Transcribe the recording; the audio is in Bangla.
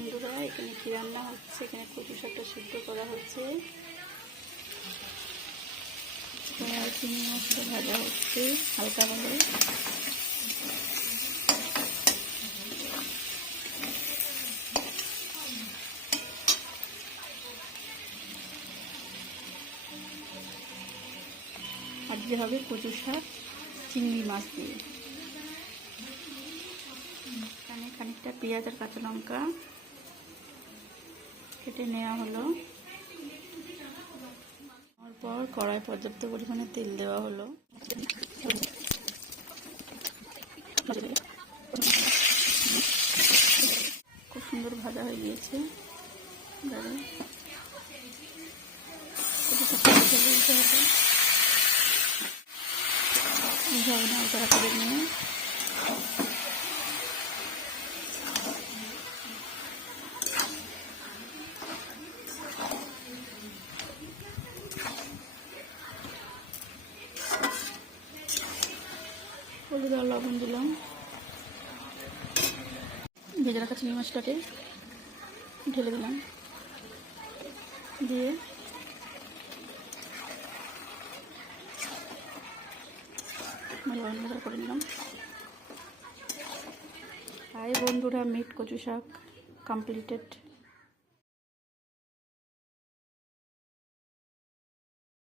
বন্ধুরা, এখানে কি রান্না হচ্ছে? এখানে কচু শাকটা সিদ্ধ করা হচ্ছে। চিংড়ি মাছটা ভাজা হচ্ছে, হালকা ভাবে আজকে হবে কচু শাক, চিংড়ি মাছ দিয়ে। এখানে খানিকটা পেঁয়াজ আর কাঁচা লঙ্কা। কেটে নেওয়া হলো। তারপর কড়াই পর্যাপ্ত পরিমাণে তেল দেওয়া হলো। খুব সুন্দর ভাজা হয়ে গিয়েছে। এবারে কচু শাকটা ভেজে দিতে হবে এইভাবে নাড়াচাড়া করে নিয়ে হলুদ আর লবণ দিলাম। ভেজে রাখা চিংড়ি মাছটাকে ঢেলে দিলাম। দিয়ে লবণ ভাজা করে নিলাম। হাই বন্ধুরা, মিট কচু শাক কমপ্লিটেড